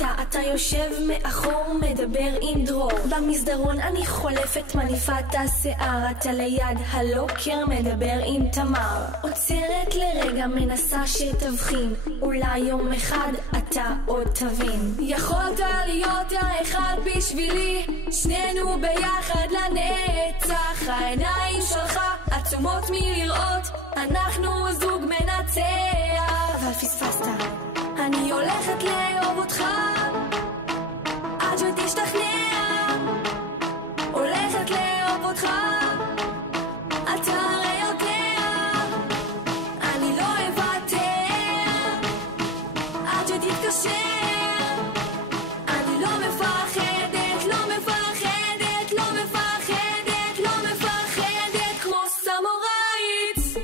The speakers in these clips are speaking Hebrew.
איתה, אתה יושב מאחור מדבר עם דרור. במסדרון אני חולפת מניפת השיער, אתה ליד הלוקר מדבר עם תמר. עוצרת לרגע מנסה שתבחין, אולי יום אחד אתה עוד תבין. יכולת להיות האחד בשבילי, שנינו ביחד לנצח. העיניים שלך עצומות מלראות, אנחנו זוג מנצח. אבל פספסת, אני הולכת לאהוב אותך עד שתשתכנע. הולכת לאהוב אותך, אתה הרי יודע, אני לא אוותר עד שתתקשר. אני לא מפחדת, לא מפחדת, לא מפחדת, לא מפחדת, כמו סמוראית.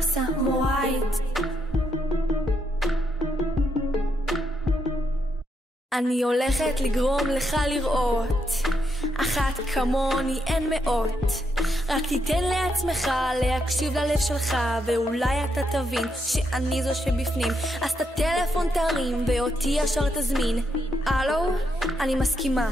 סמוראית. אני הולכת לגרום לך לראות, אחת כמוני אין מאות. רק תיתן לעצמך להקשיב ללב שלך, ואולי אתה תבין שאני זו שבפנים. אז את הטלפון תרים ואותי ישר תזמין. אלו, אני מסכימה.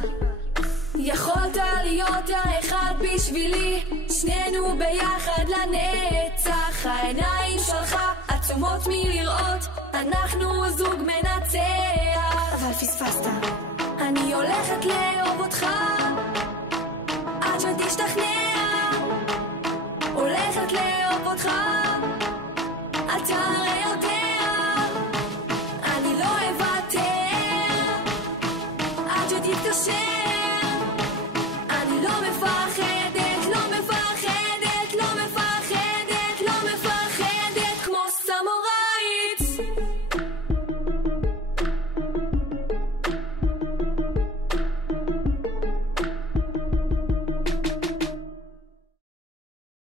יכולת להיות האחד בשבילי, שנינו ביחד לנצח. העיניים שלך עצומות מלראות, אנחנו זוג מנצח. אבל פספסת, אני הולכת לאהוב אותך עד שתשתכנע. הולכת לאהוב אותך, אתה הרי יודע, אני לא אוותר עד שתתקשר.